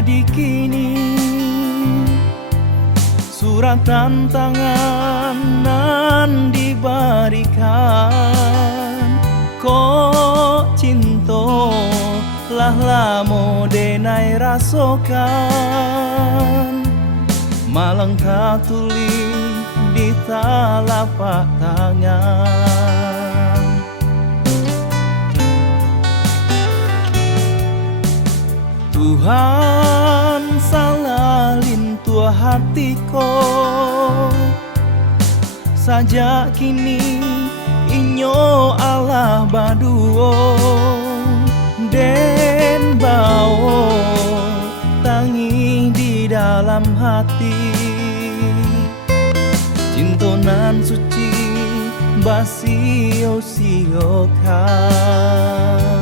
Adi kini surat tantangan nan diberikan, kok cinta lah lamo denai rasokan, malang tak tuli di telapak tangan. Tuhan salalin tua hatiku, sajak kini inyo Allah baduo, den bawo tangi di dalam hati, cintonan suci basio-siokan.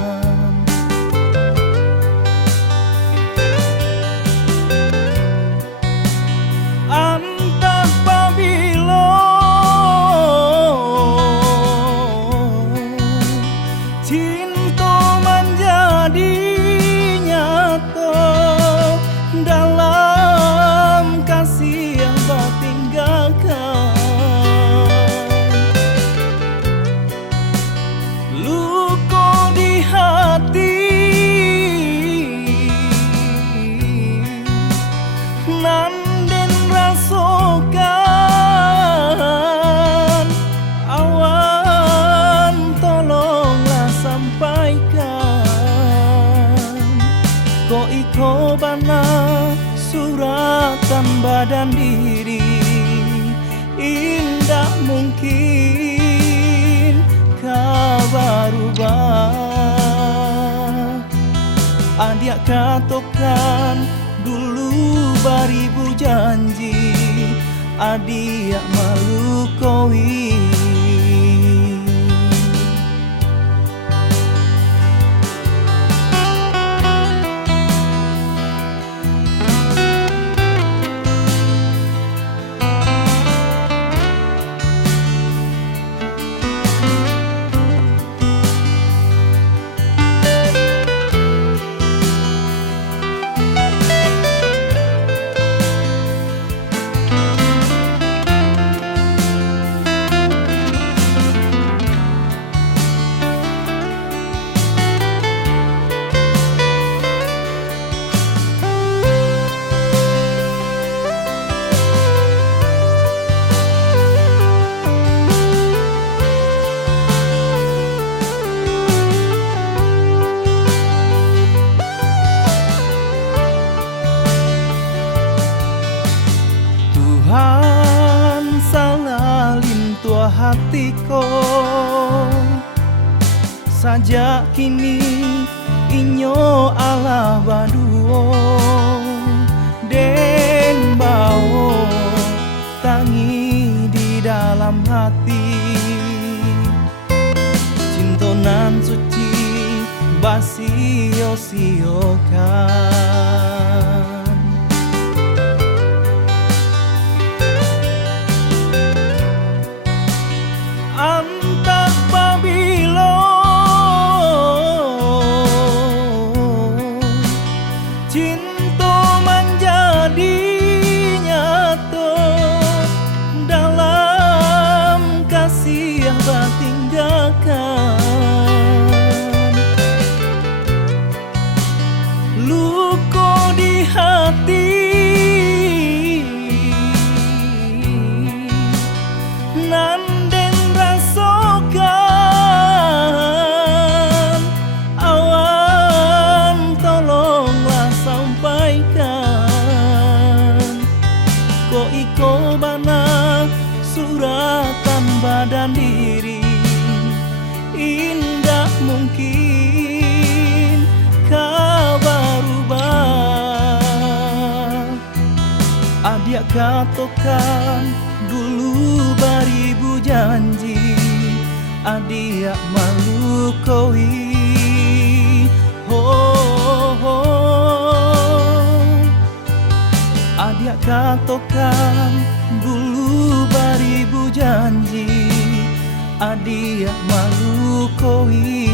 Nanden rasokan, awan tolonglah sampaikan, kok iko bana suratan badan diri, indah mungkin kabar ubah. Adik katokan dulu baribu janji, adik malu koi. Tuhan salalin tua hatiku, sajak kini inyo Allah baduo, den bawo tangi di dalam hati, cintonan suci basio-siokan. Antak pabilo cinta menjadi nyata, dalam kasih yang tinggalkan, luka di hati nanden rasokan, awan tolonglah sampaikan, kok iko bana suratan badan diri, indah mungkin kabar ubah. Adik katokan dulu baribu janji, adik malu koi. Adik katokan dulu baribu janji, adik malu koi.